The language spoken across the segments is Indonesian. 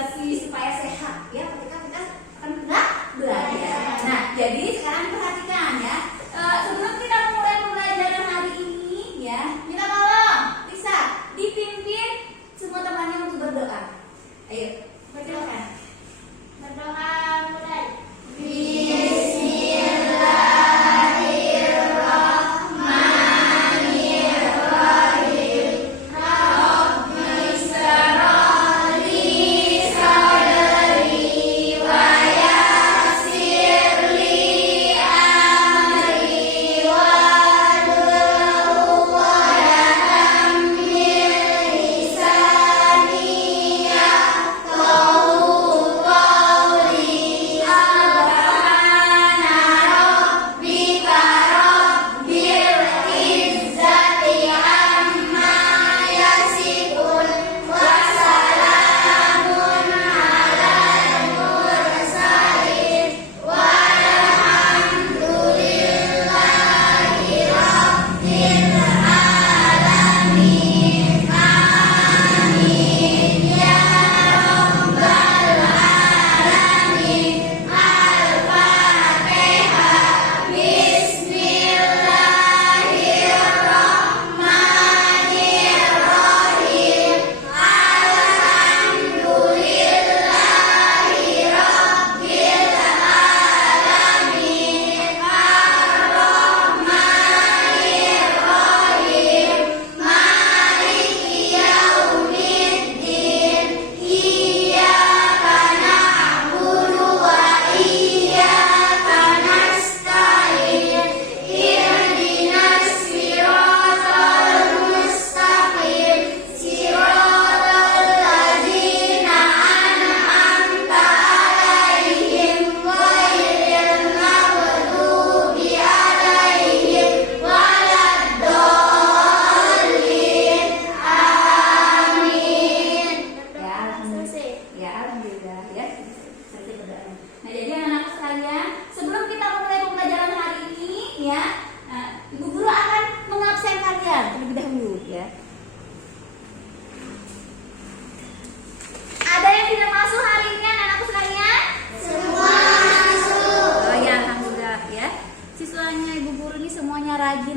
supaya sehat ya ketika kita akan belajar. Nah, jadi sekarang perhatikan ya. Sebelum kita memulai pembelajaran hari ini ya, kita tolong Lisa dipimpin semua temannya untuk berdoa. Ayo, berdoa. Berdoa mulai.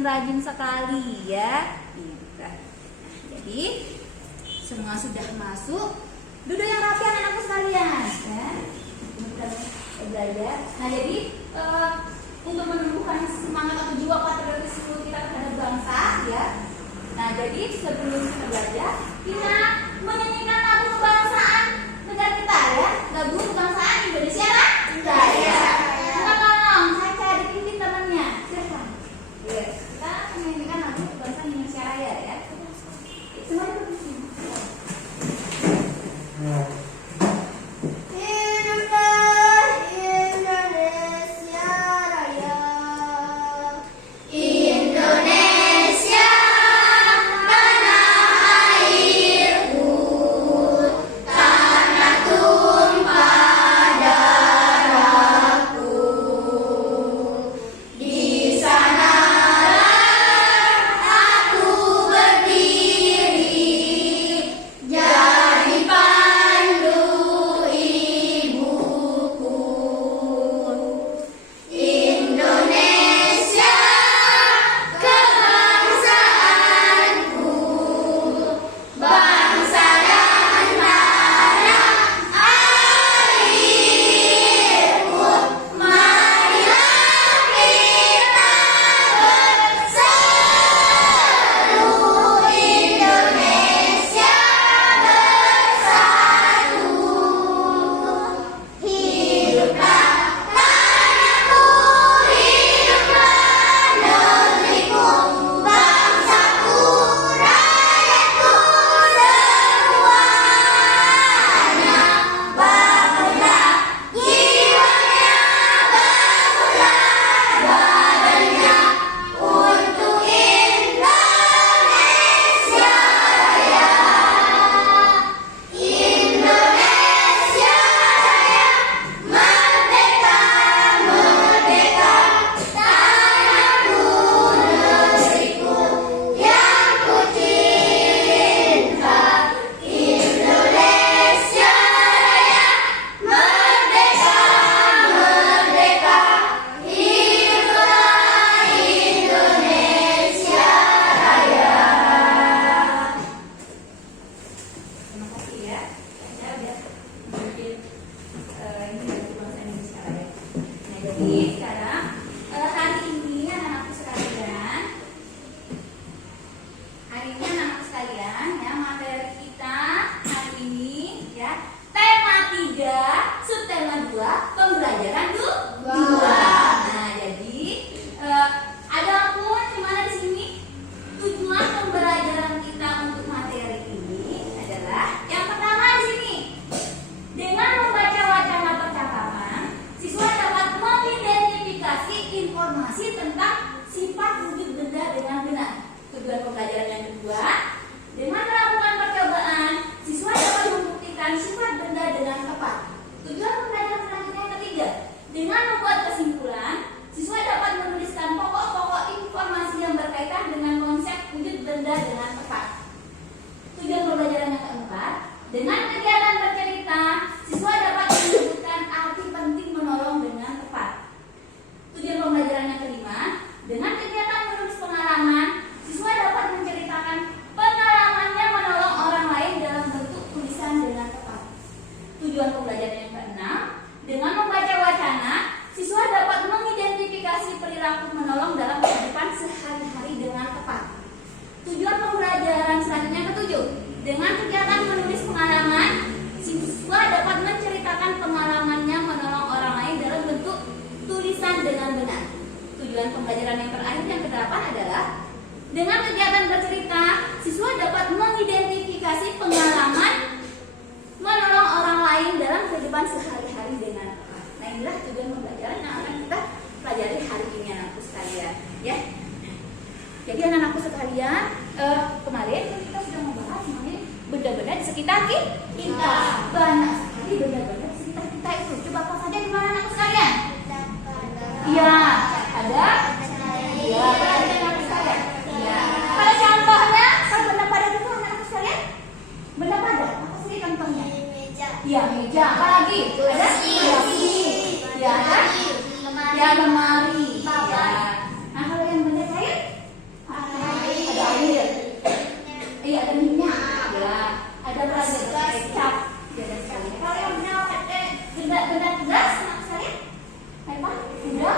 Rajin sekali ya. Jadi semua sudah masuk. Duduk yang rapi anak-anakku sekalian ya. Kita belajar. Nah, jadi untuk menumbuhkan semangat atau jiwa patriotisme kita terhadap bangsa ya. Nah, jadi sebelum kita belajar, kita menyanyikan lagu kebangsaan negara kita ya. Lagu kebangsaan Indonesia lah. Jaya. Kita tolong saya dipimpin temannya. Silakan. Yes. Kita menyanyikan lagu kebangsaan Indonesia Raya ya. Semuanya berdiri. Indonesia tanah airku. 3, subtema 2, pembelajaran 2. Nah, jadi adapun gimana di sini tujuan pembelajaran kita untuk materi ini adalah yang pertama di sini. Dengan membaca wacana percakapan, siswa dapat mengidentifikasi informasi tentang sifat wujud benda dengan benar. Tujuan pembelajaran yang kedua, dengan melakukan percobaan, siswa dapat membuktikan sifat benda dengan tepat. Tujuan pembelajaran selanjutnya yang ketiga, dengan membuat kesimpulan, siswa dapat menuliskan pokok-pokok informasi yang berkaitan dengan konsep wujud benda dengan tepat. Tujuan pembelajaran yang keempat, dengan kegiatan bercerita, siswa dapat menyebutkan arti penting menolong dengan tepat. Tujuan pembelajaran yang kelima, dengan kegiatan menulis pengalaman, siswa dapat menceritakan pengalamannya menolong orang lain dalam bentuk tulisan dengan tepat. Tujuan pembelajaran yang keenam, dengan membaca wacana, siswa dapat mengidentifikasi perilaku menolong dalam kehidupan sehari-hari dengan tepat. Tujuan pembelajaran selanjutnya yang ketujuh, dengan kegiatan menulis pengalaman, siswa dapat menceritakan pengalamannya menolong orang lain dalam bentuk tulisan dengan benar. Tujuan pembelajaran yang terakhir yang kedelapan adalah dengan kegiatan bercerita, siswa dapat mengidentifikasi pengalaman menolong orang lain dalam kehidupan sehari-hari dengan tepat. Nah, inilah tujuan pembelajaran yang akan kita pelajari hari ini anak-anakku sekalian, ya. Jadi anak-anakku sekalian, kemarin kita sudah membahas mengenai benda-benda di sekitar kita. Banyak sekali benda-benda di sekitar kita itu. Coba apa saja di mana anak sekalian? Iya, ada. Iya, ada anak sekalian. Iya. Pada contohnya, kalau benda padat itu anak sekalian, benda padat. Apa sih contohnya? Meja. Iya, meja. Apa lagi? Ada? Kursi. Iya, ada? Ya, lemari. Ya. Nah, kalau yang benda cair? Ada air. Iya, ada minyak. Ya, ada berada kecap. Ya, ada sekali. Kalau yang benda gas, anak sekalian? Apa? Benda?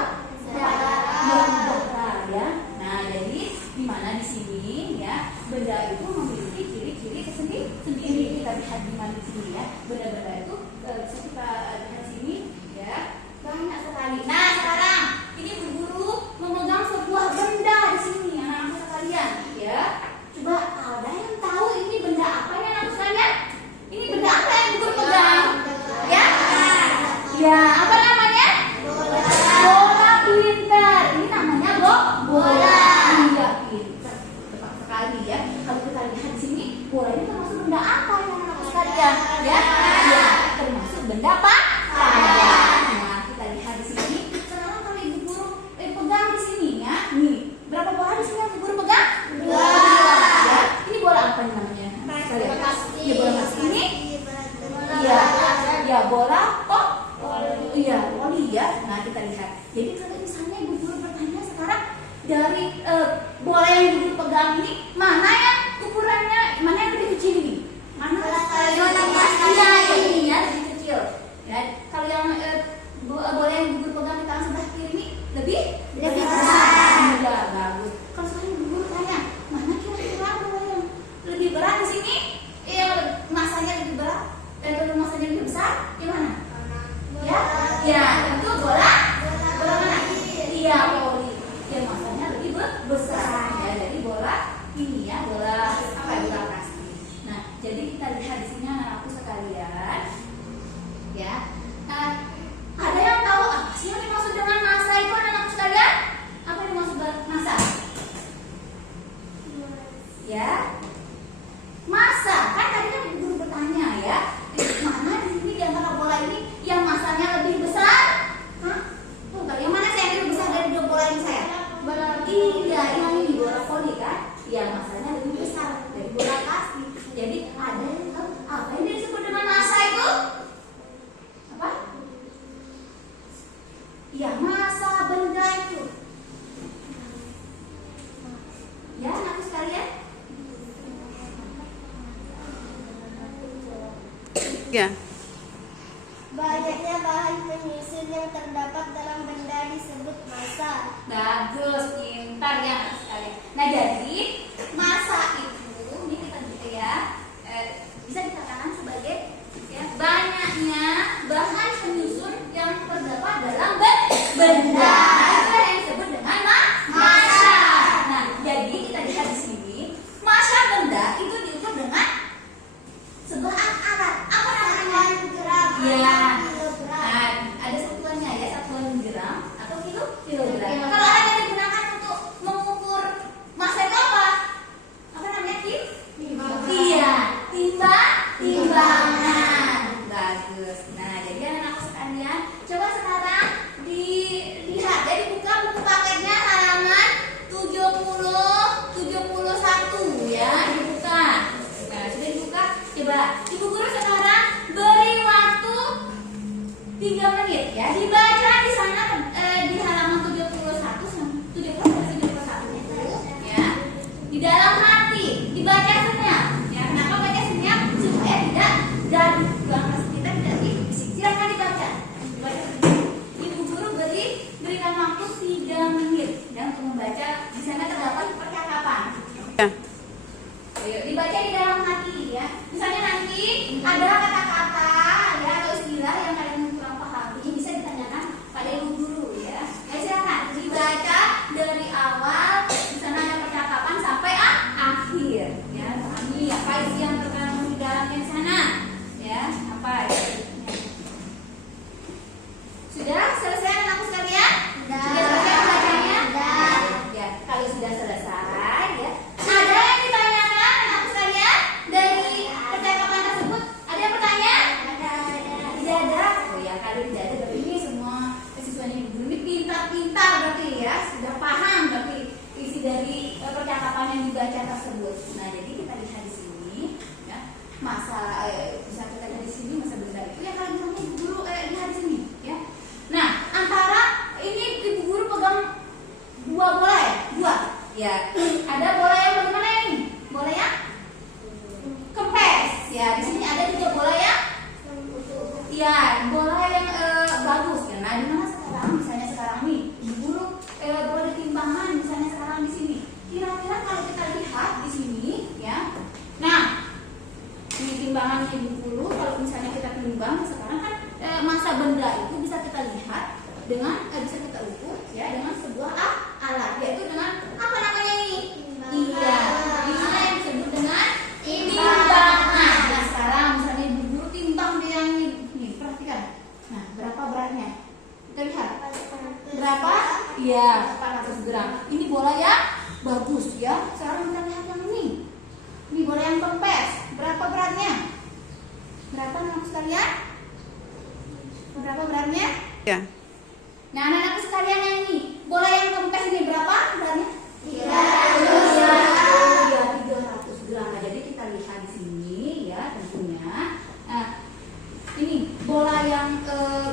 Ya. Nah, jadi di mana di sini ya, benda itu memiliki ciri-ciri sendiri. Kita lihat di mana di sini ya. Benda-benda itu bisa kita lihat di sini ya. Banyak sekali. Nah, sekarang ini Bu Guru memegang sebuah benda di sini anak-anak sekalian ya. Coba ada yang tahu ini benda apa ya anak sekalian? Ini benda apa yang Bu Guru pegang? Ya? Ya, apa namanya? Bola pintar. Ini namanya bola. Iya, pintar. Tepat sekali ya. Kalau kita lihat di sini, bola ini termasuk benda apa ya anak sekalian? Ya? Ya, termasuk benda apa? Nah, kita lihat di sini. Sekarang kalau Ibu Guru pegang di sini ya. Nih, berapa bola di sini yang Ibu Guru pegang? 2. Ya. Ini bola apa namanya? Bola plastik. Iya, bola plastik. Ini? Iya. Ya, bola iya, voli ya. Nah, kita lihat. Jadi kalau misalnya Ibu Guru bertanya sekarang dari bola yang Ibu Guru pegang ini, mana yang ukurannya, mana yang lebih kecil ini? Mana? Iya, ini ya lebih kecil. Ya, kalau yang bola yang Ibu Guru pegang di tangan sebelah kiri ini lebih besar. Ya, bagus. Kalau sekarang Ibu Guru tanya, mana kira-kira bola yang lebih berat di sini? Yang masanya lebih berat dan kalau masanya lebih besar, yang mana? Ya, itu bola mana? Iya, voli. Yang masanya lebih besar ya. Jadi bola ini ya, bola apa? Bola plastik. Nah, jadi kita lihat di sini anak-anakku sekalian. Ya. Nah, ada yang tahu apa sih yang dimaksud dengan massa itu anak-anakku sekalian? Apa yang dimaksud massa? Ya. Massa, kan tadi kan Ibu Guru bertanya ya. Mana di sini di antara bola ini yang masanya lebih besar? Hah? Tuh, yang mana sih yang lebih besar dari dua bola ini saya? Iya, ini bola voli kan? Ya, masanya lebih besar dari bola plastik. Jadi ada yang tahu apa yang disebut dengan massa itu? Apa? Ya, massa benda itu. Ya, anak sekalian. Ya. Banyaknya bahan penyusun yang terdapat dalam benda disebut massa. Bagus, pintar ya anak sekalian. Nah, jadi massa itu ini kita bisa ya bisa dikatakan sebagai ya, banyaknya 3 menit ya. Dibaca di sana di halaman 71 ya. Di dalam hati dibaca senyap. Ya, kenapa baca senyap? Supaya tidak gaduh. Bahasa kita tidak bisik. Silakan dibaca. Dibaca senyap. Ibu guru berikan waktu 3 menit dan untuk membaca di sana terdapat percakapan. Ya. Ayo dibaca di dalam hati ya. Misalnya nanti ada kata-kata ya atau istilah yang kalian kurang pahami bisa ditanyakan pada ibu guru ya. Silakan dibaca dari awal di sana ada percakapan sampai akhir ya. Pahami apa isi yang terkandung di dalamnya di sana ya. Apa ya? Sudah selesai anakku sekalian? Sudah selesai membacanya? Sudah. Ya, kalau sudah selesai ya. Ada yang ditanyakan anakku sekalian dari percakapan tersebut? Ada yang bertanya? Tidak ada. Oh ya, kalau tidak ada berarti ini semua siswanya ibu guru ini pintar-pintar berarti ya. Sudah paham berarti isi dari percakapan yang dibaca tersebut. Nah, jadi kita lihat di sini ya. Masa bisa kita lihat di sini masa benda itu yang kalian sama ibu guru lihat di sini ya. Nah, antara ini ibu guru pegang 2 bola ya? 2. Ya. Ada bola yang bagaimana ini? Bola yang kempes. Ya, di sini ada juga bola yang bola yang bagus. Ya, nah, di mana sekarang? Misalnya sekarang nih, ibu guru bola timbangan misalnya sekarang di sini. Kira-kira kalau kita lihat di sini ya. Nah, ini timbangan ibu guru kalau misalnya kita timbang sekarang kan masa benda itu bisa kita lihat dengan bisa kita ukur ya dengan sebuah alat yaitu dengan apa namanya ini? Iya, ini yang disebut dengan timbangan. Nah, sekarang misalnya ibu guru timbang dia yang ini, perhatikan. Nah, berapa beratnya? Kita lihat. Berapa? Iya, 400 gram. Ini bola yang bagus ya. Sekarang kita lihat yang ini. Ini bola yang kempes. Berapa beratnya? Berapa anak sekalian? Berapa beratnya? Ya. Nah, anak-anak sekalian yang ini, bola yang kempes ini berapa beratnya? 300 gram. Nah, jadi kita lihat di sini ya tentunya. Nah, ini bola yang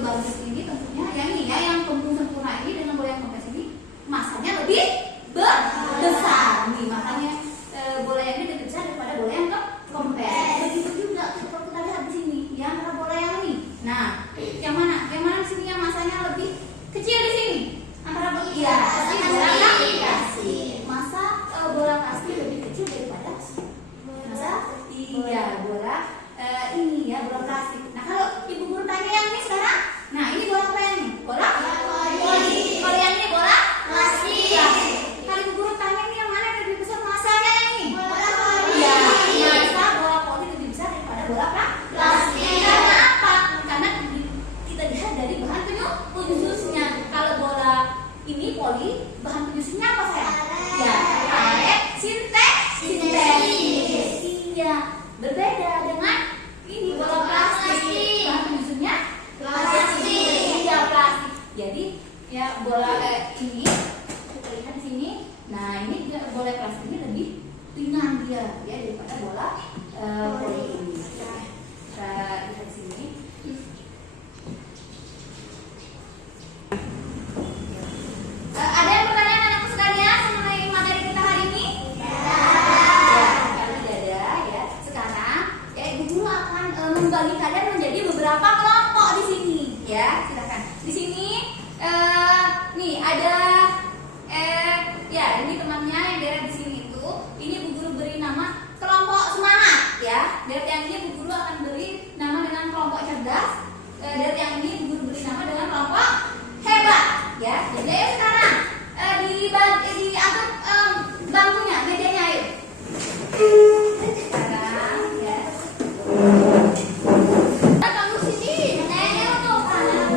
bagus ini tentunya yang ini ya yang kembung sempurna ini dengan bola yang kempes ini masanya lebih besar. Nih, makanya bola yang ini lebih besar daripada bola yang kempes. Begitu juga kalau kita lihat di sini ya antara bola yang ini. Nah, yang mana? Yang mana di sini yang masanya lebih kecil di sini? Antara bola pasti bola plastik. Masa bola plastik lebih kecil daripada masa bola ini ya bola plastik. Nah, kalau ibu guru tanya yang ini sekarang, nah ini bola apa yang ini? Bola poli. Kalau yang ini bola plastik. Kalau ibu guru tanya ini yang mana yang lebih besar masanya yang ini? Bola poli. Iya, masa bola poli lebih besar daripada bola plastik. Karena apa? Karena kita lihat dari bahan penyususnya. Kalau bola ini poli, bahan penyususnya apa saya? Ya, karet sintetis. Iya, berbeda dengan ini bola plastik. Bahan penyusunnya plastik. Iya, plastik. Jadi ya bola ini kita lihat di sini. Nah, ini juga bola plastik ini lebih ringan dia ya daripada bola poli ini. Kita lihat di sini. Ada yang bertanya anakku sekalian mengenai materi kita hari ini? Ya, kalau tidak ada ya. Sekarang ya ibu guru akan membagi kalian menjadi beberapa kelompok di sini. Ya, silakan. Di sini nih ada ya ini temannya yang daerah di sini itu. Ini ibu guru beri nama kelompok semangat ya. Dari yang ini ibu guru akan beri nama dengan kelompok cerdas. Dari yang ini ibu guru beri nama dengan kelompok hebat ya. Jadi ayo sekarang diatur bangkunya, mejanya ayo. Sekarang ya. Kamu sini, nenek untuk kanan.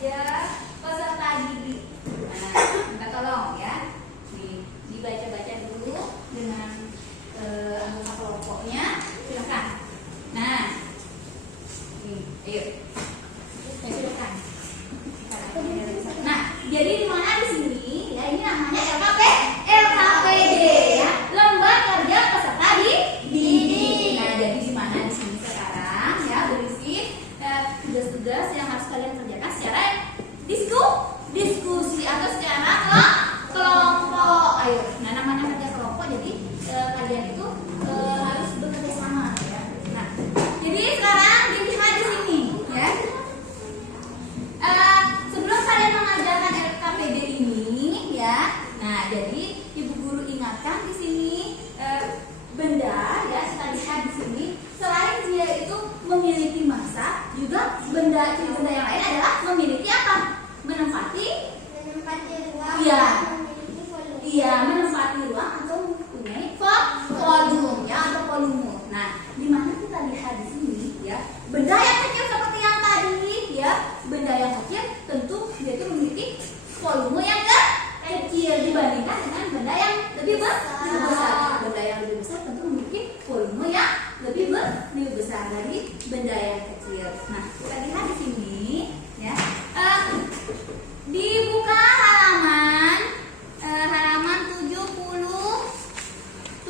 saja peserta didik. Nah, minta tolong ya. Dibaca-baca dulu dengan anggota kelompoknya. Silakan. Nah, ayo. Silakan. Nah, jadi di mana di sini? Ya, ini namanya LKPD ya. Lomba kerja peserta didik. Nah, jadi di mana di sini sekarang ya berisi tugas-tugas yang harus kalian kerjakan secara diskusi atau secara kelompok. Ayo. Nah, namanya kerja kelompok jadi kalian itu harus bekerja sama ya. Nah, jadi sekarang dilihat di sini ya. Sebelum kalian mengajarkan LKPD ini ya. Nah, jadi Ibu Guru ingatkan di sini benda ya, kita lihat di sini selain dia itu memiliki massa, juga benda yang lain adalah memiliki apa? Menempati ruang. Iya. Memiliki volume. Iya, menempati ruang atau mempunyai volume ya atau volume. Nah, di mana kita lihat di sini ya, benda yang kecil seperti yang tadi ya, benda yang kecil tentu dia itu memiliki volume yang kecil dibandingkan dengan benda yang lebih besar. Benda yang lebih besar tentu memiliki volume yang lebih besar dari benda yang kecil. Nah, kita lihat di sini ya. Dibuka halaman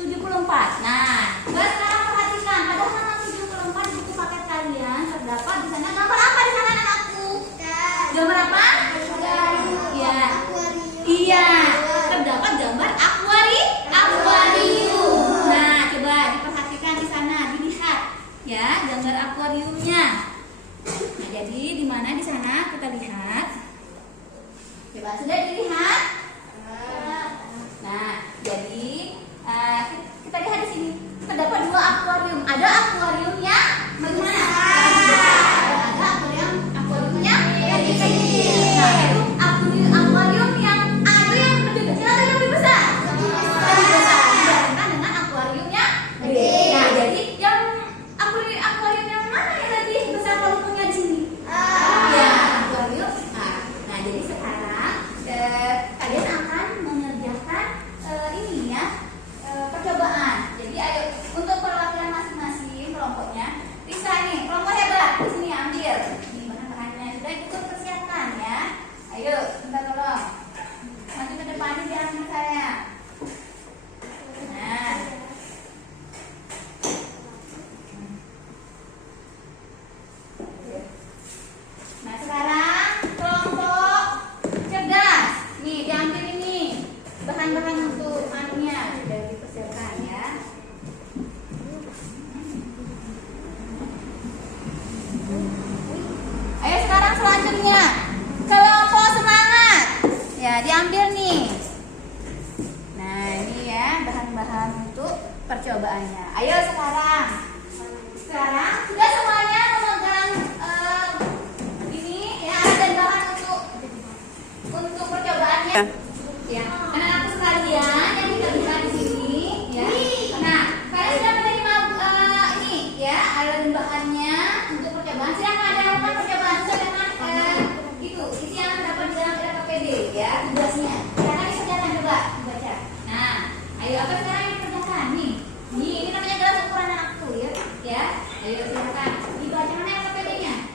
74. Nah, sekarang perhatikan pada halaman 74 di buku paket kalian terdapat di sana gambar apa di sana anakku? Gambar apa? Iya. Iya, terdapat gambar akuarium. Nah, coba diperhatikan di sana, dilihat ya gambar akuariumnya. Nah, jadi di mana di sana kita lihat? Coba sudah dilihat? Nah, jadi kita lihat di sini terdapat dua akuarium. Ada akuarium yang bagaimana? Ada akuariumnya yang kecil. Nah, itu akuarium yang ada yang lebih kecil atau yang lebih besar? Lebih besar dibandingkan dengan akuarium yang gede. Nah, jadi yang akuarium yang mana yang lebih besar volumenya di sini? Ya, akuarium. Nah, jadi sekarang kalian akan mengerjakan ini ya, percobaan. Jadi ayo untuk perwakilan masing-masing kelompoknya. Risa nih, kelompok hebat. Di sini ambil. Di mana bahannya sudah ikut persiapkan ya. Ayo, minta tolong. Maju ke depan di hadapan saya. Nah. Nah, sekarang kelompok cerdas. Nih, diambil ini. Bahan-bahan untuk anunya sudah dipersiapkan ya. Ayo sekarang selanjutnya kelompok semangat. Ya, diambil nih. Nah, ini ya bahan-bahan untuk percobaannya. Ayo sekarang. Sekarang sudah semuanya memegang ini ya, dan bahan untuk percobaannya. Ya, anak-anakku sekalian yang kita lihat di sini, ya. Nah, kalian sudah menerima ini, ya, alat bahannya untuk percobaan. Silakan ada lakukan percobaan sesuai dengan itu isi yang terdapat di dalam LKPD, ya, tugasnya. Silakan dikerjakan, coba dibaca. Nah, ayo apa sekarang yang dikerjakan nih? Ini namanya gelas ukuran anakku, ya. Ayo silakan dibaca mana LKPD-nya?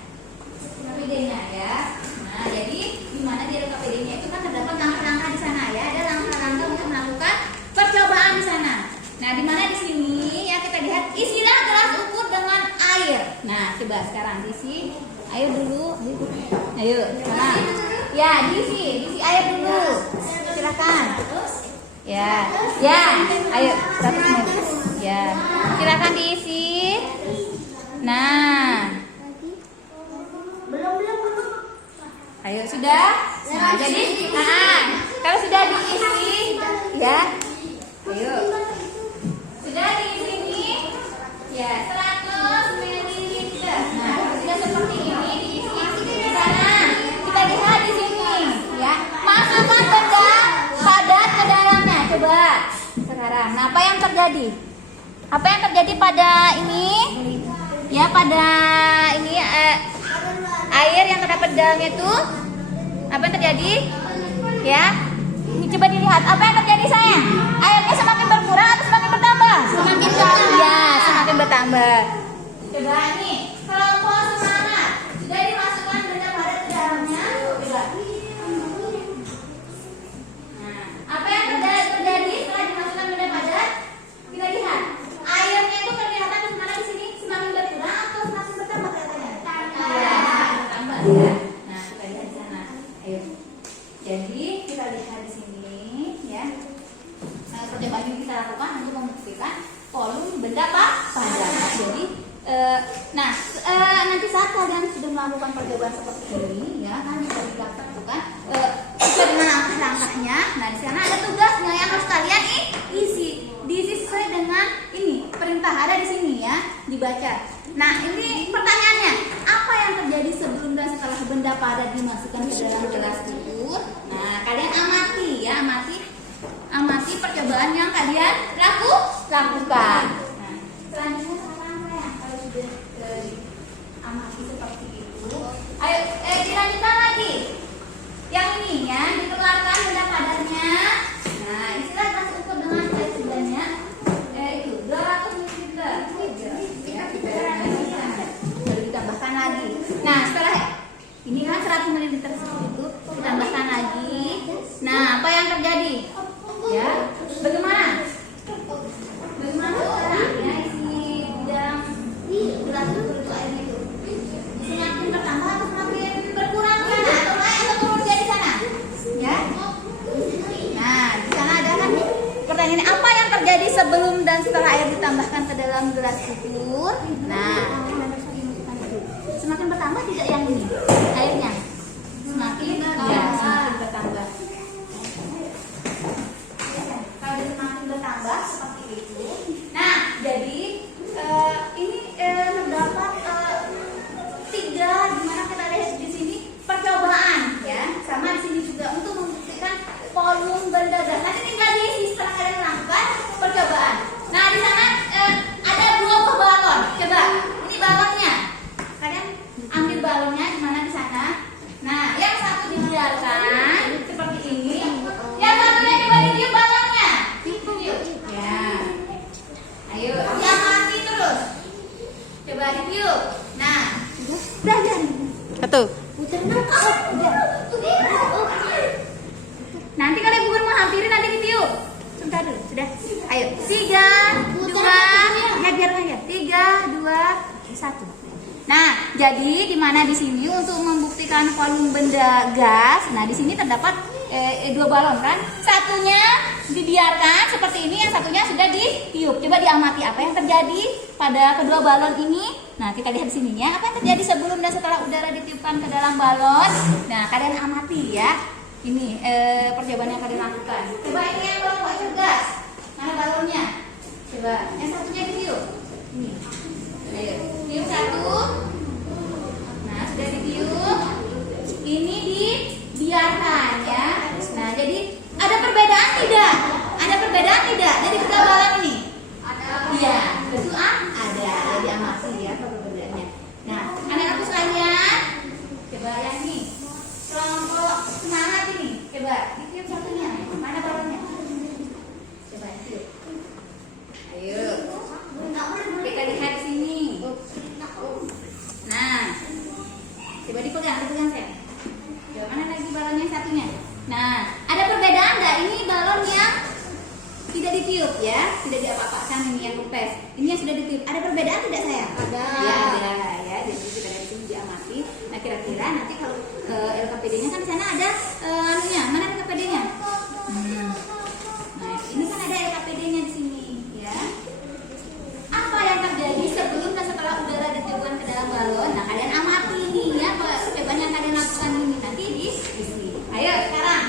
LKPD-nya, ya. Nah, jadi di mana di LKPD-nya itu kan terdapat langkah-langkah di sana ya, ada langkah-langkah untuk melakukan percobaan di sana. Nah, di mana di sini ya kita lihat isilah gelas ukur dengan air. Nah, coba sekarang diisi air dulu. Ayo, sekarang. Ya, diisi air dulu. Silakan. Ya, ayo, ya, silakan diisi. Nah. Belum. Ayo sudah. Nah, jadi kalau sudah diisi ya. Ayo. Sudah diisi ini ya 100 ml. Nah, sudah seperti ini diisi di sana. Kita lihat di sini ya. Masukkan benda padat ke dalamnya. Coba sekarang. Nah, apa yang terjadi? Apa yang terjadi pada ini? Ya, pada ini air yang terdapat di dalamnya itu Apa yang terjadi? Ya, ini coba dilihat. Apa yang terjadi sayang? Airnya semakin berkurang atau semakin bertambah? Semakin bertambah. Ya, semakin bertambah. Coba ini, kelompok semangat sudah dimasukkan benda padat ke dalamnya. Coba. Nah, apa yang terjadi setelah dimasukkan benda padat? Kita lihat. Airnya itu kelihatan sebenarnya di sini semakin berkurang atau semakin bertambah katanya? Ya, bertambah ya. Nah, kita lihat di sana. Ayo. Jadi kita lihat di sini ya. Percobaan yang kita lakukan untuk membuktikan volume benda padat. Jadi nanti saat kalian sudah melakukan percobaan seperti ini ya, kan bisa dilakukan sesuai dengan langkah-langkahnya. Nah, di sana ada tugasnya yang harus kalian diisi sesuai dengan ini perintah ada di sini ya, dibaca. Nah, ini pertanyaannya, apa yang terjadi sebelum dan setelah benda padat dimasukkan ke dalam gelas ukur? Nah, kalian amati ya, amati percobaan yang kalian lakukan. Nah, selanjutnya sekarang saya kalau sudah amati seperti itu, ayo dilanjutkan lagi. Yang ini ya, dikeluarkan benda padatnya. Nah, istilah gelas ukur dengan size sebelahnya itu 200 ml. Baru ditambahkan lagi. Nah, setelah ini kan 100 ml seperti itu, ditambahkan lagi. Nah, apa yang terjadi? Ya, bagaimana sekarang ya isi dalam gelas ukur itu airnya itu semakin bertambah atau semakin berkurang kan? Atau naik atau turun dari sana? Ya. Nah, di sana ada kan pertanyaan apa yang terjadi sebelum dan setelah air ditambahkan ke dalam gelas ukur? Nah, semakin bertambah tidak yang ini airnya? Semakin bertambah. Kalau semakin bertambah seperti itu. Nah, jadi ini terdapat 3 dimana kita lihat di sini percobaan ya, sama di sini juga untuk membuktikan volume benda gas. Nanti tinggal diisi setelah kalian melakukan percobaan. Nah, di sana ada 2 buah balon. Coba, ini balonnya. Kalian ambil balonnya di mana di sana. Nah, yang satu dibiarkan seperti ini. Yang satunya coba ditiup balonnya. Ditiup. Ya. Ayo, yang mati terus. Coba ditiup. Nah, udah jadi. Satu. Nanti kalau ibu guru menghampiri nanti ditiup. Sebentar dulu, sudah. Ayo, 3, 2, ya biar ya. 3, 2, 1. Nah, jadi di mana di sini untuk membuktikan volume benda gas. Nah, di sini terdapat 2 balon kan? Satunya dibiarkan seperti ini, yang satunya sudah ditiup. Coba diamati apa yang terjadi pada kedua balon ini. Nah, kita lihat di sininya apa yang terjadi sebelum dan setelah udara ditiupkan ke dalam balon. Nah, kalian amati ya. Ini percobaan yang kalian lakukan. Coba ini yang kelompok cerdas. Mana balonnya? Coba yang satunya ditiup. Ini. Ayo, tiup 1. Nah, sudah ditiup. Ini dibiarkan ya. Nah, jadi ada perbedaan tidak? Ada perbedaan tidak dari kedua balon ini? Ada. Iya, betul ada. Jadi amati ya perbedaannya. Nah, anak-anakku sekalian, coba yang ini kelompok semangat ini. Coba ditiup satunya. Mana balonnya? Coba tiup. Ayo. Kita lihat di sini. Nah, coba dipegang saya. Coba mana lagi balonnya yang satunya? Nah, ada perbedaan nggak? Ini balon yang tidak ditiup ya, tidak diapa-apakan, ini yang kempes. Ini yang sudah ditiup. Ada perbedaan tidak sayang? Ada. Ya, ada ya. Jadi kita dari sini diamati. Nah, kira-kira nanti kalau LKPD-nya kan di sana ada anunya. Mana LKPD-nya? Nah, ini kan ada LKPD-nya di sini ya. Apa yang terjadi sebelum dan setelah udara ditiupkan ke dalam balon? Nah, kalian amati ini ya, percobaan yang kalian lakukan ini nanti di sini. Ayo sekarang,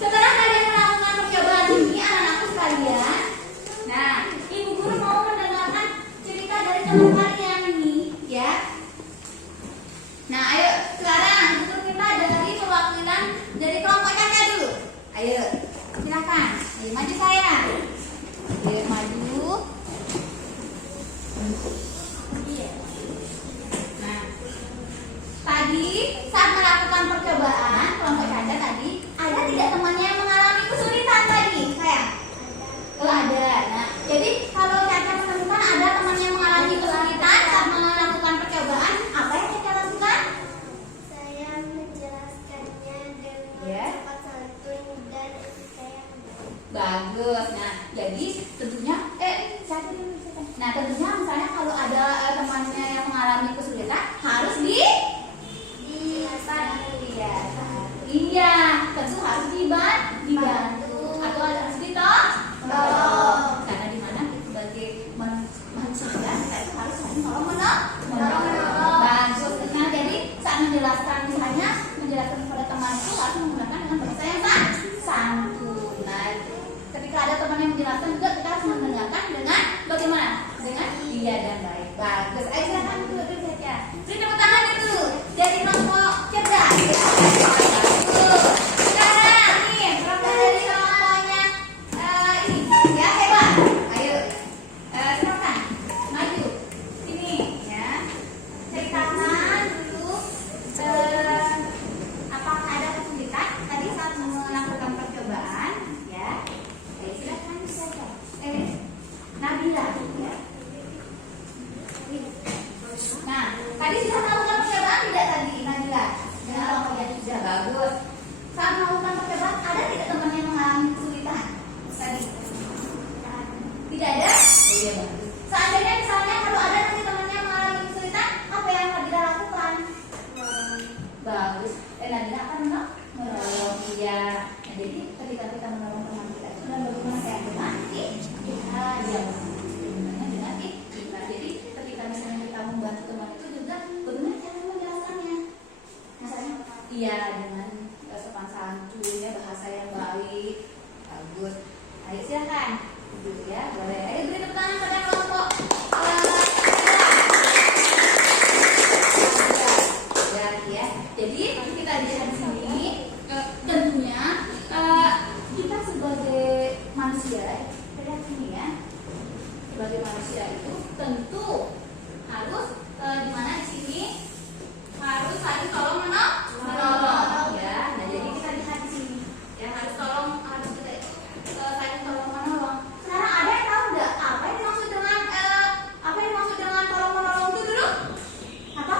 setelah kalian melakukan percobaan ini, anak-anakku sekalian, nah, ibu guru mau mendengarkan cerita dari teman kalian ini, ya. Nah, ayo sekarang ibu guru minta dari perwakilan dari kelompok kakak dulu. Ayo, silakan. Ayo maju saya. Ayo maju. Nah, Jadi tentunya nah tentunya misalnya kalau ada temannya yang mengalami kesulitan harus iya tentu harus dibantu atau harus ditolong karena dimana sebagai manusia kita itu harus saling menolong. Bagus. Nah jadi saat menjelaskan misalnya menjelaskan kepada teman itu harus menggunakan dengan bahasa yang santun. Nah ketika ada teman yang menjelaskan juga kita harus mendengarkan dengan bagaimana? Dengan iya dan baik. Bagus. Ayo silakan dulu saja. Beri tepuk tangan dulu dari kelompok cerdas. Bagus. Sekarang nih kelompok dari kelompoknya ini ya hebat. Ayo silakan maju sini ya. Ceritakan dulu apakah ada kesulitan tadi saat melakukan percobaan ya. Ayo silakan saja. Nabila ya. Nah, tadi sudah melakukan percobaan tidak tadi Nabila? Ya, ya sudah bagus. Saat melakukan percobaan ada tidak teman yang mengalami kesulitan tadi? Tidak ada? Oh, iya bagus. Seandainya misalnya kalau ada nanti temannya mengalami kesulitan, apa yang Nabila lakukan? Bagus. Nabila akan menolong dia. Nah, jadi ketika kita menolong teman kita itu dan bagaimana kayak dengan kita diam. Jadi ketika misalnya kita membantu teman itu juga bagaimana cara menjelaskannya? Misalnya iya dengan sopan santun ya bahasa yang baik. Bagus. Ayo silakan. Dulu ya, boleh. Ayo beri tepuk tangan pada kelompok. Ya. Jadi kita lihat di sini tentunya kita sebagai manusia lihat sini ya. Sebagai manusia itu tentu harus di mana di sini harus saling tolong menolong ya. Nah jadi kita lihat di sini ya harus kita saling tolong menolong. Sekarang ada yang tahu nggak apa yang dimaksud dengan tolong menolong itu dulu? Apa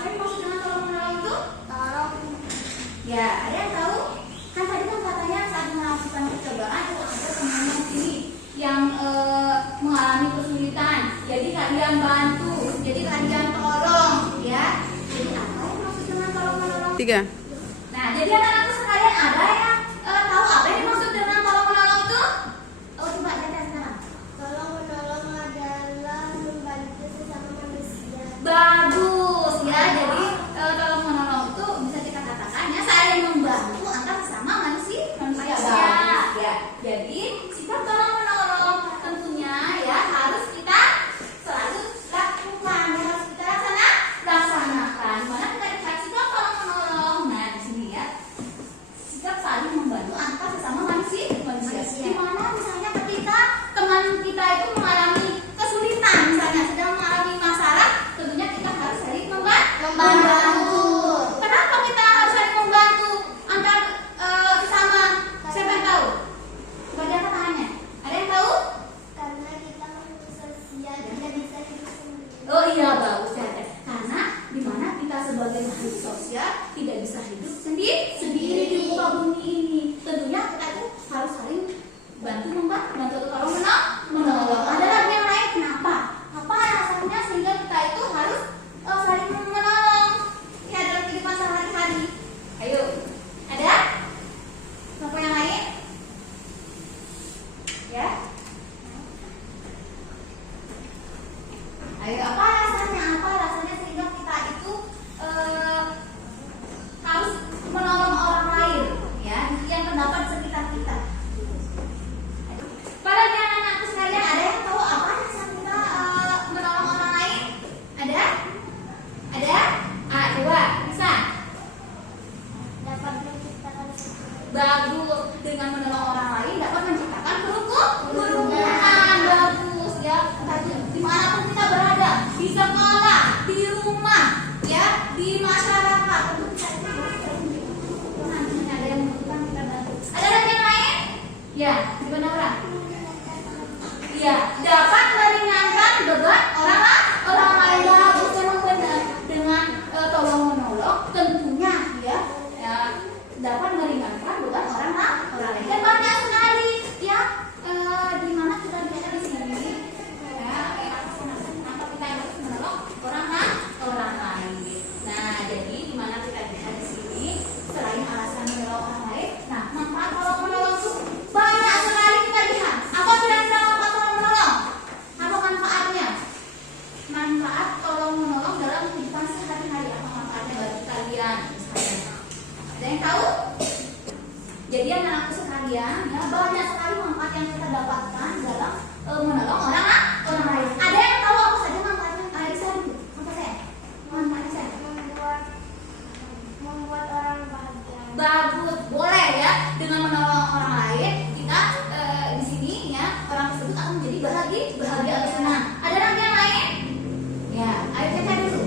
yang dimaksud dengan tolong menolong itu? Tolong. Ya ada yang tahu? Kan tadi kan katanya saat melakukan percobaan itu ada temannya di sini yang mengalami kesulitan, jadi kalian bantu, jadi kalian tolong, ya. Jadi apa yang maksud dengan tolong menolong? 3. Nah, jadi anak-anakku sekalian ada yang tahu apa yang dimaksud dengan tolong menolong itu? Oh, coba lihat sekarang. Tolong menolong adalah membantu sesama manusia. Bagus, ya. Jadi tolong menolong itu bisa kita katakan ya saling membantu antar sesama manusia. Bagus, ya. Jadi sikap tolong menolong tentunya ya harus kita selalu lakukan, harus kita laksanakan. Mana kita lihat sikap tolong menolong. Nah di sini ya sikap saling membantu antar sesama manusia. Di mana misalnya ketika teman kita itu mengalami kesulitan, misalnya sedang mengalami masalah, tentunya kita harus saling membantu. Kenapa kita harus saling membantu antar sesama? Siapa yang tahu? Coba angkat tangannya. Ada yang tahu? Karena kita makhluk sosial tidak bisa hidup sendiri. Oh iya bagus ya. Karena di mana kita sebagai makhluk sosial tidak bisa hidup sendiri di muka bumi ini. Tentunya kita itu harus saling bantu tolong menolong. Ada lagi yang lain kenapa? Apa alasannya sehingga kita itu harus saling menolong ya dalam kehidupan sehari-hari? Ayo, ada? Kelompok yang lain? Ya? Ayo, apa alasannya sehingga kita itu harus menolong orang lain ya yang terdapat di sekitar kita. Para anak-anakku sekalian, ada yang tahu apa alasan kita menolong orang lain? Ada? Coba bisa. Dapat menciptakan Bagus, dengan menolong orang lain dapat menciptakan kerukunan. Bagus ya. Dimanapun kita berada, di sekolah, di rumah, ya, di masyarakat. Tentu kita itu ada yang membutuhkan kita bantu. Ada lagi yang lain? Ya, gimana orang? Ya, dapat meringankan beban orang lain. Bagus, memang benar. Dengan tolong menolong, tentunya ya dapat meringankan beban orang lain. Dan banyak sekali ya tahu? Jadi anak-anakku sekalian, ya banyak sekali manfaat yang kita dapatkan dalam menolong orang lain. Ada yang tahu apa saja manfaatnya? Aisyah dulu, apa saya? Manfaatnya saya? Membuat orang bahagia. Bagus, boleh ya. Dengan menolong orang lain, kita di sini ya orang tersebut akan menjadi bahagia atau senang. Ada lagi yang lain? Ya, ayo kita dulu.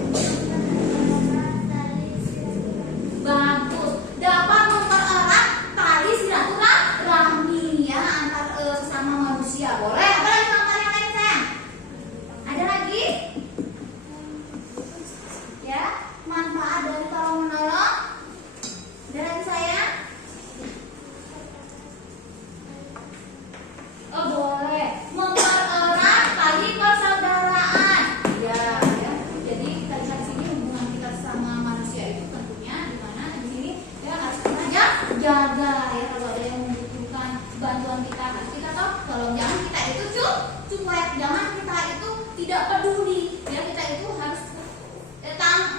Bagus, dapat mempererat tali silaturahmi ya antar sesama manusia. Boleh. Apa lagi manfaat yang lain sayang? Ada lagi? Ya, manfaat dari tolong menolong. Ada lagi sayang? Oh boleh, mempererat tali persaudaraan. Ya. Jadi kita lihat di sini hubungan kita sama manusia itu tentunya di mana di sini ya harus kita jaga ya kalau ada yang membutuhkan bantuan kita harus kita tolong. Jangan kita itu cuek, jangan kita itu tidak peduli ya, kita itu harus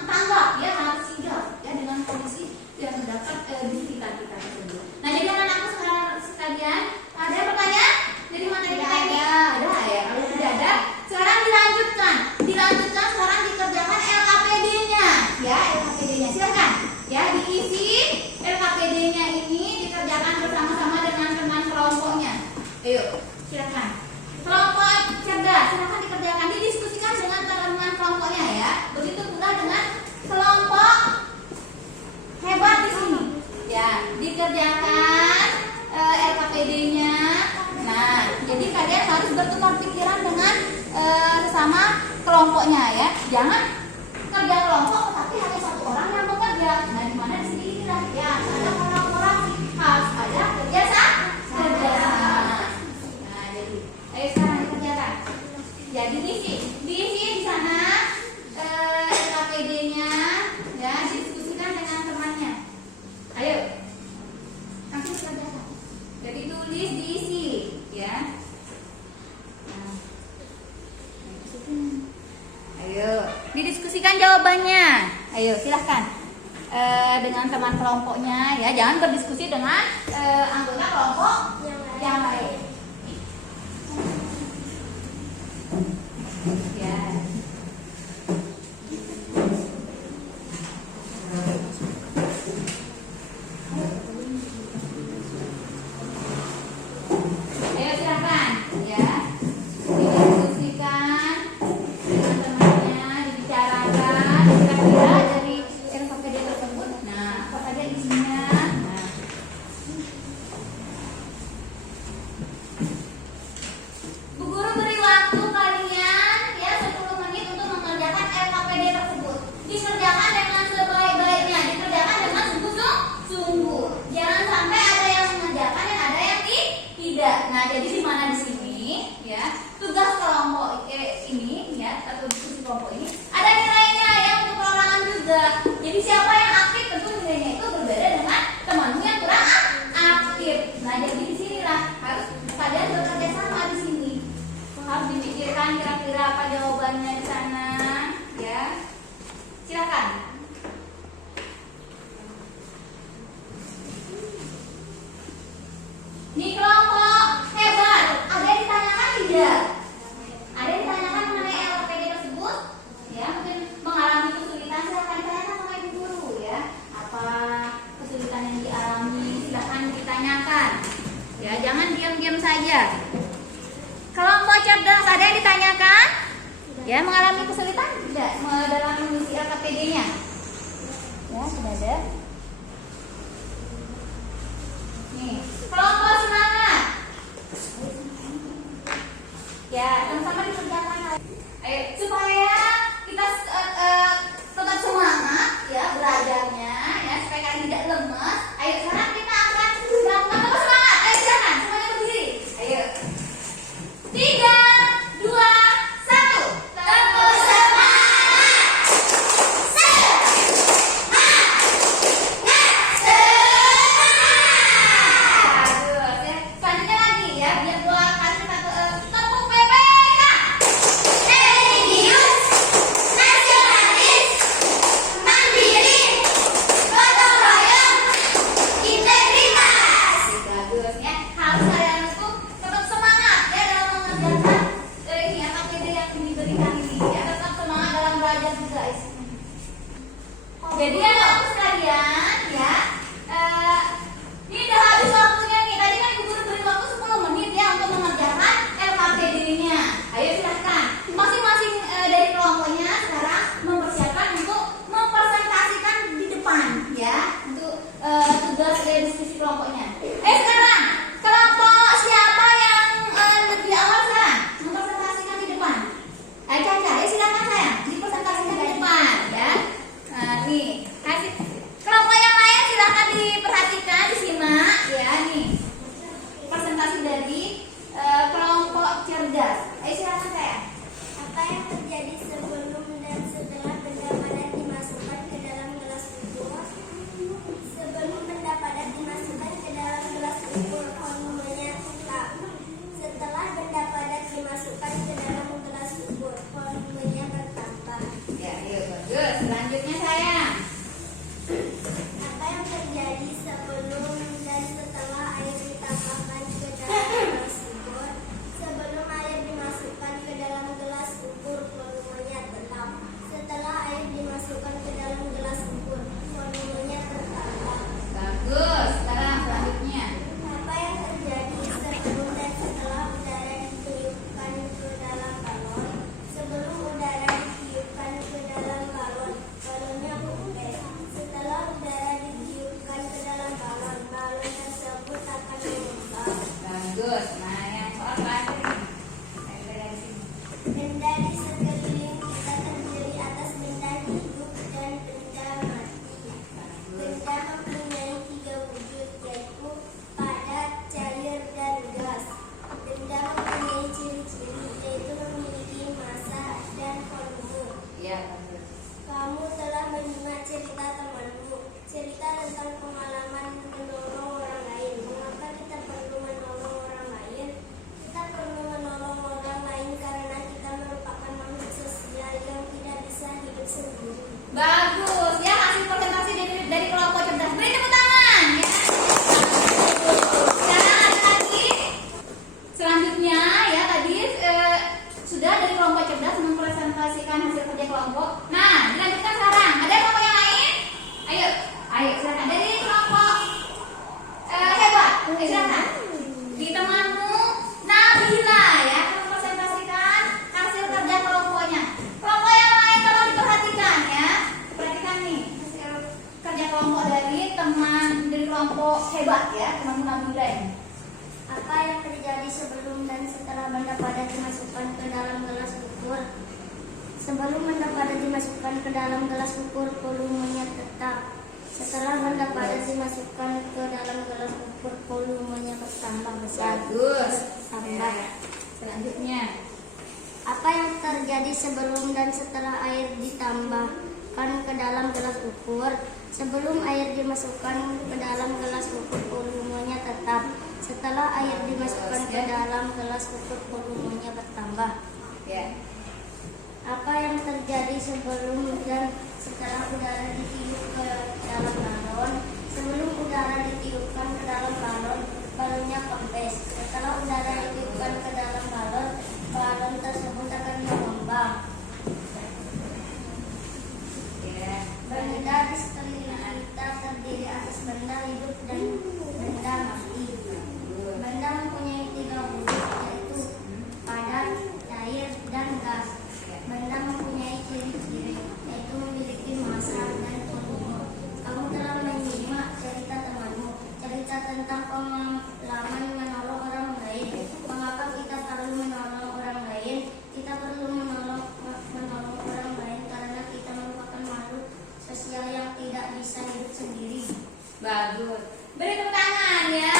tanggap ya, harus sigap ya dengan kondisi yang terdapat di sekitar kita tersebut. Nah jadi anak-anakku sekalian, ada pertanyaan? Jadi materi kita ini ada ya. Kalau tidak ada, sekarang dilanjutkan sekarang dikerjakan LKPD-nya ya, LKPD-nya silakan ya diisi. LKPD-nya ini dikerjakan bersama-sama dengan teman kelompoknya. Ayo silakan. Kelompok cerdas silakan dikerjakan, didiskusikan dengan teman kelompoknya ya. Begitu pula dengan kelompok hebat di sini ya, dikerjakan LKPD-nya. Nah, jadi kalian harus bertukar pikiran dengan sesama kelompoknya ya. Jangan kerja kelompok tetapi hanya satu orang yang bekerja. Nah, di mana di sini inilah ya ada kolaborasi, harus ada kerjasama. Nah, jadi ayo sekarang dikerjakan. Jadi diisi di sana LKPD-nya ya, didiskusikan dengan temannya. Ayo langsung kerjakan. Jadi tulis diisi ya. Nah, ayo didiskusikan jawabannya. Ayo silahkan dengan teman kelompoknya ya. Jangan berdiskusi dengan anggota kelompok yang lain. Ya. Ayo silakan ya, didiskusikan dengan temannya, dibicarakan kira-kira dari LKPD tersebut. Nah, apa saja isinya? Nah, Bu Guru beri waktu kalian ya 10 menit untuk mengerjakan LKPD tersebut. Dikerjakan dengan sebaik-baiknya, dikerjakan dengan sungguh-sungguh. Jangan sampai ada yang mengerjakan dan ada yang tidak. Nah, jadi di mana di sini ya, tugas kelompok ini ya atau diskusi kelompok ini ada nilainya ya, untuk perorangan juga. Jadi siapa yang aktif tentu nilainya itu berbeda dengan temanmu yang kurang aktif. Nah, jadi di sinilah harus kalian bekerja sama di sini. Harus dipikirkan kira-kira apa jawabannya di sana ya. Silakan. Nih kelompok hebat, ada yang ditanyakan tidak? Ada yang ditanyakan mengenai LKPD tersebut? Ya, mungkin mengalami kesulitan, silahkan ditanyakan sama ibu guru ya. Apa kesulitan yang dialami? Silahkan ditanyakan. Ya, jangan diam-diam saja. Kelompok cerdas, ada yang ditanyakan? Ya, mengalami kesulitan tidak dalam mengisi LKPD-nya? Ya, sudah ada. Nih, kelompok semangat. Ya, sama-sama dikerjakan. Ayo, supaya kita tetap semangat ya belajarnya ya, supaya kalian tidak lemas. Ayo, sekarang kita akan melakukan tepuk semangat. Ayo, silakan semuanya berdiri. Ayo. 3, 2, 1. Tepuk semangat. 1, 2, tugas diskusi kelompoknya. Sekarang kelompok siapa yang lebih awal sekarang mempresentasikan di depan? Caca, silakan sayang dipresentasikan di depan ya. Nih kasih kelompok yang lain silakan diperhatikan, disimak ya nih presentasi dari kelompok cerdas. Silakan sayang. Apa yang terjadi sebelum dan setelah benda padat dimasukkan ke dalam gelas ukur? Sebelum benda padat dimasukkan ke dalam gelas ukur, volumenya tetap. Setelah benda padat dimasukkan ke dalam gelas ukur, volumenya bertambah. Ya, bagus. Selanjutnya sayang. Apa yang terjadi sebelum dan setelah air ditambahkan ke dalam gelas ukur? Sebelum air dimasukkan ke dalam gelas ukur, volumenya tetap. Setelah air dimasukkan ke dalam gelas ukur, volumenya bertambah. Bagus. Sekarang selanjutnya. Apa yang terjadi sebelum dan setelah udara ditiupkan ke dalam balon? Sebelum udara ditiupkan ke dalam balon, balonnya kempes. Setelah udara ditiupkan ke dalam balon, balon tersebut akan mengembang. Bagus. Nah, yang soal terakhir nih. Dari sini. Benda di sekeliling kita terdiri atas benda hidup dan benda mati. Benda mempunyai 3 wujud, yaitu padat, cair, dan gas. Benda mempunyai ciri-ciri, yaitu memiliki massa dan volume. Iya, bagus. Kamu telah menyimak cerita temanmu, cerita tentang pengalaman menolong orang lain. Mengapa kita perlu menolong orang lain? Kita perlu menolong orang lain karena kita merupakan makhluk sosial yang tidak bisa hidup sendiri. Bagus. Ya, hasil presentasi dari kelompok cerdas. Beri tepuk tangan ya. Sekarang ada lagi. Selanjutnya ya tadi sudah dari kelompok cerdas mempresentasikan hasil kerja kelompok. Nah, dilanjutkan sekarang. Ada kelompok yang lain? Ayo silakan dari kelompok hebat. Silakan. Di temanmu Nabila ya mempresentasikan hasil kerja kelompoknya. Kelompok yang lain tolong diperhatikan ya. Perhatikan nih hasil kerja kelompok dari teman dari kelompok hebat ya, teman Nabila ini. Apa yang terjadi sebelum dan setelah benda padat dimasukkan ke dalam gelas ukur? Sebelum benda padat dimasukkan ke dalam gelas ukur, volumenya tetap. Setelah benda padat dimasukkan ke dalam gelas ukur, volumenya bertambah besar. Bagus. Tambah. Selanjutnya. Apa yang terjadi sebelum dan setelah air ditambahkan ke dalam gelas ukur? Sebelum air dimasukkan ke dalam gelas ukur, volumenya tetap. Setelah air dimasukkan ke dalam gelas ukur, volumenya bertambah. Ya. Apa yang terjadi sebelum dan setelah udara ditiup ke dalam balon? Sebelum udara ditiupkan ke dalam balon, balonnya kempes. Setelah udara ditiupkan ke dalam balon, balon tersebut akan mengembang. Ya. Benda di sekeliling kita terdiri atas benda hidup dan benda mati. Benda mempunyai 3 wujud, yaitu padat, cair, dan gas. Benda mempunyai ciri-ciri, yaitu memiliki massa dan volume. Kamu telah menyimak cerita temanmu, cerita tentang pengalaman menolong orang lain. Mengapa kita perlu menolong orang lain? Kita perlu menolong orang lain karena kita merupakan makhluk sosial yang tidak bisa hidup sendiri. Bagus. Beri tepuk tangan ya.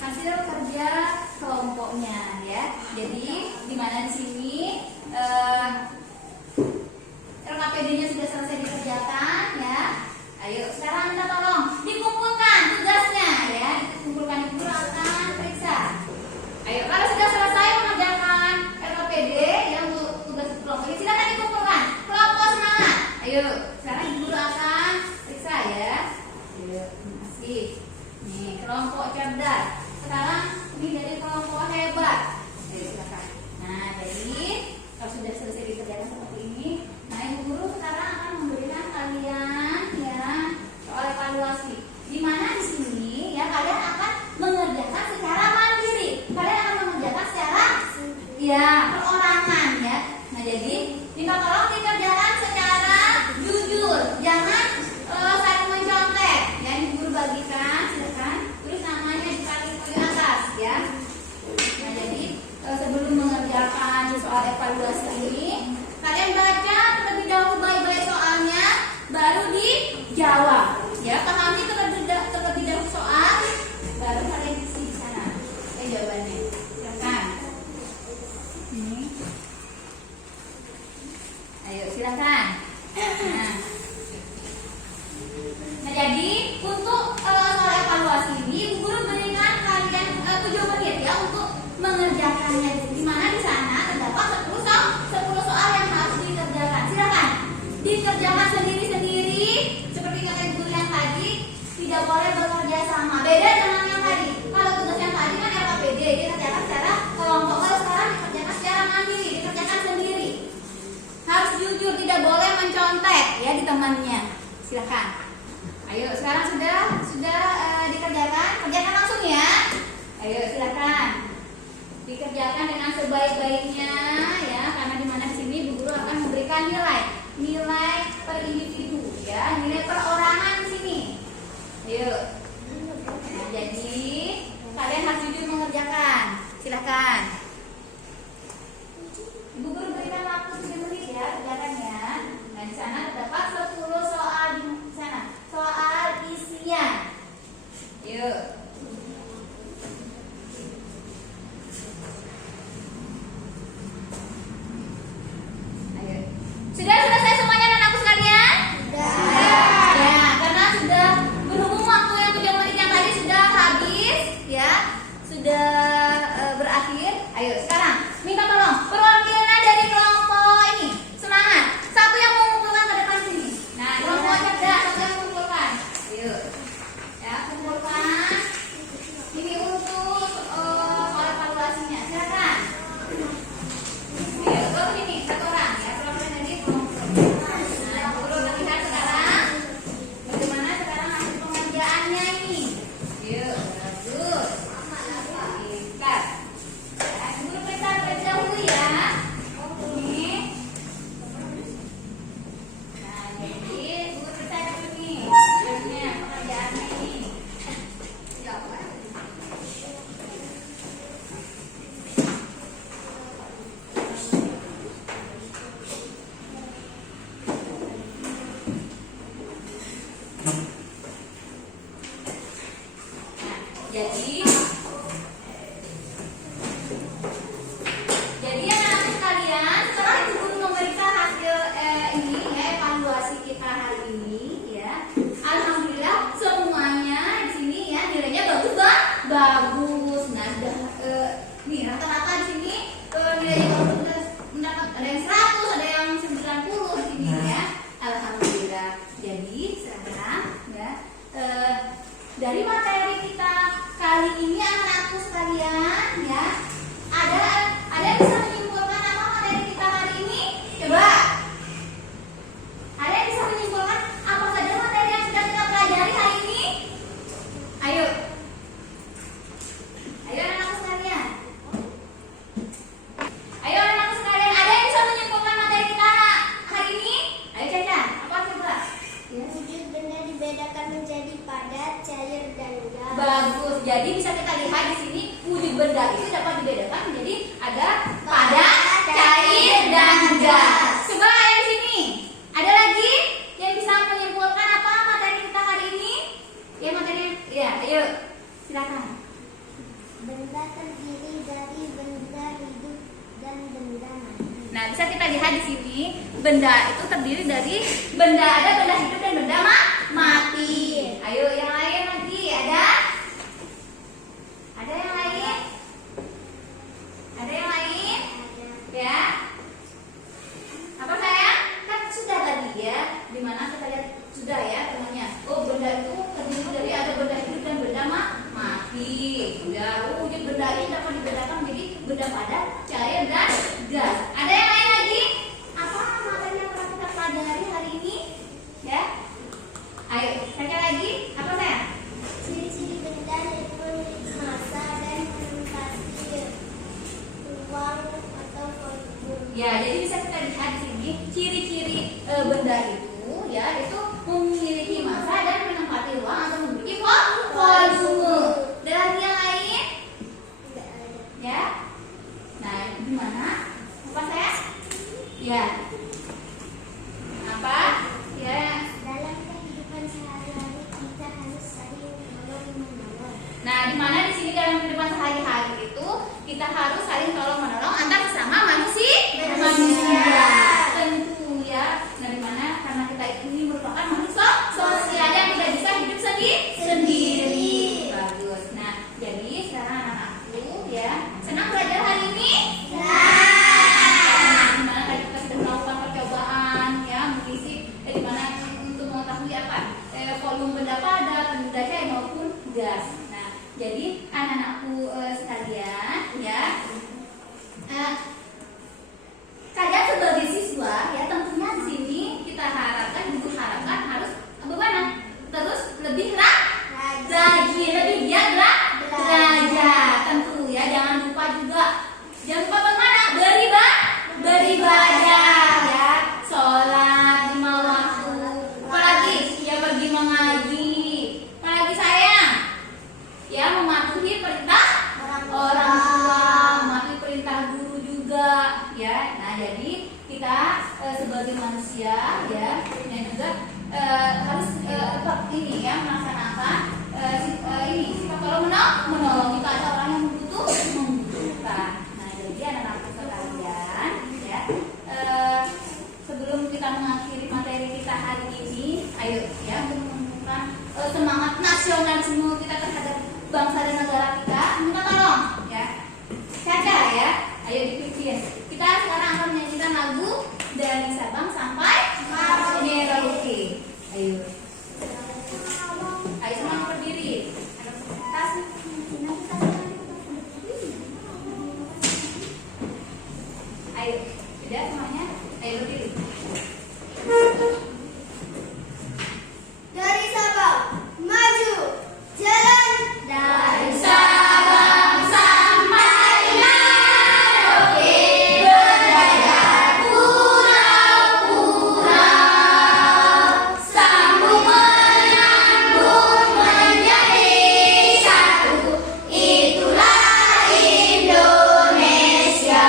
Hasil kerja kelompoknya ya. Jadi di mana di sini LKPD-nya sudah selesai dikerjakan ya. Ayo sekarang kita tolong dikumpulkan tugasnya ya. Dikumpulkan dulu akan periksa. Ayo kalau sudah selesai mengerjakan LKPD yang tugas kelompok ini silakan dikumpulkan. Kelompok semangat. Ayo sekarang ibu guru akan periksa ya. Ayo, terima kasih. Nih kelompok cerdas. Sekarang ini dari kelompok hebat. Ayo silakan. Nah jadi kalau sudah selesai dikerjakan seperti ini, nah ibu guru sekarang akan memberikan kalian ya soal evaluasi. Di mana di sini ya kalian akan mengerjakan secara mandiri. Kalian akan mengerjakan secara ya perorangan ya. Nah jadi minta tolong dikerjakan secara ya di temannya. Silakan. Ayo, sekarang sudah dikerjakan. Kerjakan langsung ya. Ayo, silakan. Dikerjakan dengan sebaik-baiknya ya, karena di mana di sini Bu Guru akan memberikan nilai per individu ya, nilai perorangan di sini. Ayo. Nah, jadi kalian harus jujur mengerjakan. Silakan. Ibu Guru berikan waktu 7 menit ya, kerjakan ya. Nah, di sana terdapat 10 soal di sana. Soal isian. Yuk. Ayo. Sudah selesai semuanya anak-anakku sekalian? Sudah. Ya, karena sudah berhubung waktu yang 7 menit yang tadi sudah habis ya. Sudah berakhir. Ayo, sekarang minta tolong perwakilan dari kelompok ini. Semangat. Satu yang mau mengumpulkan ke depan sini. Nah, kelompok cerdas, satu yang mengumpulkan. Ayo. Ya, kumpulkan. Ini untuk soal evaluasinya. Silakan. Ayo, ke sini satu orang ya, perwakilan dari kelompok. Nah, Guru lihat sekarang bagaimana sekarang hasil pengerjaannya ini. Yuk, bagus. Pintar. Ya, Guru periksa terlebih dahulu ya. Ini. Nah, jadi Guru periksa dulu nih. Hasilnya pengerjaannya ini. Jadi anak-anak sekalian, setelah Ibu Guru memeriksa hasil ini ya, evaluasi kita hari ini ya. Alhamdulillah semuanya di sini ya nilainya bagus Bang. Bagus. Nah, sudah nih rata-rata di sini nilainya bagus, mendapat ada yang 100, ada yang 90 di sini ya. Alhamdulillah. Jadi sekarang ya dari materi kita kali ini anak-anakku sekalian ya, ada yang bisa menyimpulkan apa materi kita hari ini? Coba. Ada yang bisa menyimpulkan apa saja materi yang sudah kita pelajari hari ini? Ayo. Ayo anak-anakku sekalian. Ayo anak-anakku sekalian, ada yang bisa menyimpulkan materi kita hari ini? Ayo Caca, apa coba? Wujud benda dibedakan menjadi padat, cair, dan gas. Bagus. Jadi bisa kita lihat di sini wujud benda itu dapat dibedakan menjadi ada padat, cair, dan gas. Coba yang sini. Ada lagi yang bisa menyimpulkan apa materi kita hari ini? Ya materi. Ya, ayo. Silakan. Benda terdiri dari benda hidup dan benda mati. Nah, bisa kita lihat di sini benda itu terdiri dari benda ada benda hidup dan benda mati. Ayo yang lain lagi ada? Ada yang lain? Ada yang lain? Ya. Apa sayang? Kan sudah tadi ya. Dimana kita lihat sudah ya temannya. Oh, benda itu terdiri dari ada benda hidup dan benda mati. Sudah. Oh, wujud benda ini dapat dibedakan menjadi benda padat, cair, dan gas. Ada yang lain lagi? Apa materi yang pernah kita pelajari hari ini? Ya. Ayo, tanya lagi. Apa sayang? Ciri-ciri benda yang memiliki massa dan menempati ruang atau volume. Ya, jadi bisa kita lihat di sini ciri-ciri benda itu ya, itu memiliki massa dan menempati ruang atau memiliki volume. Ada lagi yang lain? Tidak ada. Ya. Nah, gimana? Apa sayang? Ya. Apa? Ya. Dalam kehidupan sehari-hari kita harus saling tolong-menolong. Nah, di mana di sini dalam kehidupan sehari-hari itu kita harus saling tolong menolong antar sesama manusia. Tentu ya. Nah, di mana karena kita ini merupakan makhluk sosial yang tidak bisa hidup sendiri. Bagus. Nah, jadi sekarang anak-anakku ya, senang belajar hari ini? Nah, di mana tadi kita sudah melakukan percobaan ya, mengisi di mana untuk mengetahui apa volume benda padat, benda cair maupun gas. Nah, jadi anak-anakku sekalian ya, kalian sebagai siswa ya tentunya di sini kita harapkan Ayo ya, untuk menunjukkan semangat nasionalisme kita terhadap bangsa dan negara kita. Minta tolong ya. Caca ya. Ayo dipimpin. Kita sekarang akan menyanyikan lagu dari Sabang sampai Merauke. Ayo. Ayo semua berdiri. Ayo, sudah semuanya? Ayo berdiri. Dari Sabang, maju, jalan. Dari Sabang sampai Merauke, berdayakan pulau-pulau, sambung menyambung menjadi satu. Itulah Indonesia.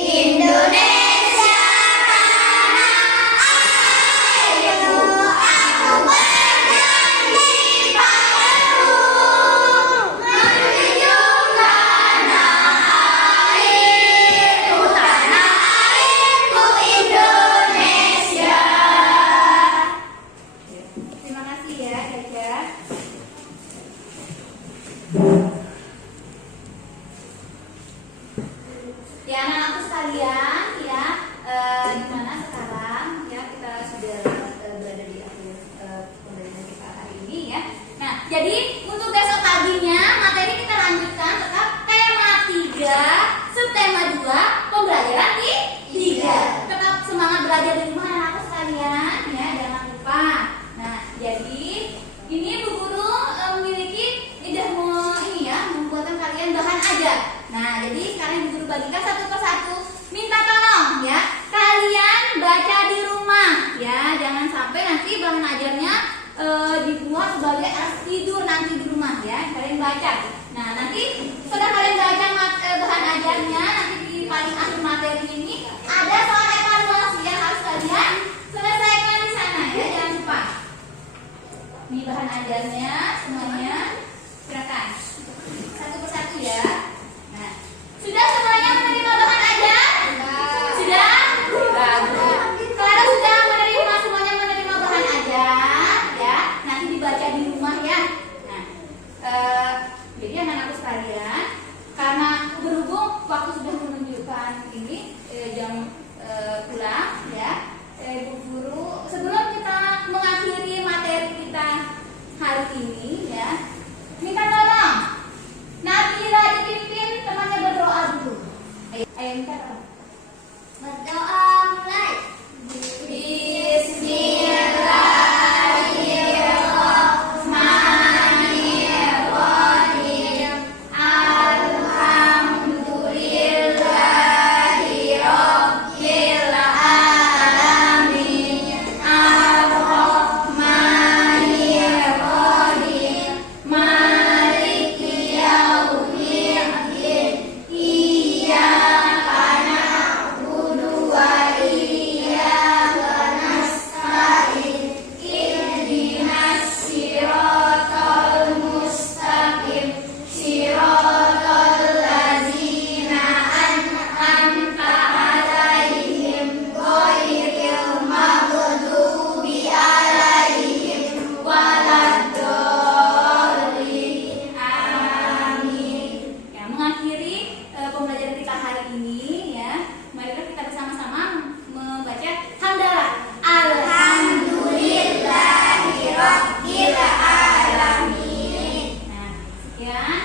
Indonesia tanah airku, aku berjanji padamu, menjunjung tanah airku, Indonesia. Terima kasih ya, Caca. Ya anak-anakku sekalian ya, gimana sekarang ya, kita sudah berada di akhir pembelajaran kita hari ini ya. Nah, jadi untuk besok paginya materi kita lanjutkan tetap tema 3, subtema 2, pembelajaran di 3. Tetap semangat belajar di rumah anak-anakku sekalian ya, jangan lupa. Nah, jadi ini Bu Guru memiliki ini ya, membuatkan kalian bahan ajar. Nah, jadi sekarang Bu Guru bagikan satu persatu. Minta tolong ya, kalian baca di rumah ya, jangan sampai nanti bahan ajarnya dibuat sebagai alas tidur nanti di rumah ya. Kalian baca. Nah, nanti setelah kalian baca bahan ajarnya, nanti di paling akhir materi ini ada soal evaluasi yang harus kalian selesaikan di sana ya, jangan lupa. Ini bahan ajarnya semuanya, silakan satu persatu ya. Nah, sudah semuanya menerima bahan ajar? Sudah? Bagus. Kalau sudah menerima, semuanya menerima bahan ajar ya, nanti dibaca di rumah ya. Nah, jadi anak-anakku sekalian, karena berhubung waktu sudah menunjukkan ini jam pulang ya, Bu Guru, sebelum kita mengakhiri materi kita hari ini ya, minta tolong Nabila dipimpin temannya berdoa dulu. Ayo minta tolong. Berdoa mulai. Bismillahirrahmanirrahim. Alhamdulillahirabbil alamin. Ar-Rahmanirrahim. Maliki yaumiddin. Iyyaka na'budu wa iyyaka nasta'in. Ihdinas siratal mustaqim. Siratal ladzina an'amta 'alaihim ghairil maghdubi 'alaihim waladdallin. Amin. Ya, mengakhiri pembelajaran kita hari ini ya, marilah kita bersama-sama membaca hamdalah. Alhamdulillahirabbil alamin. Nah, sekian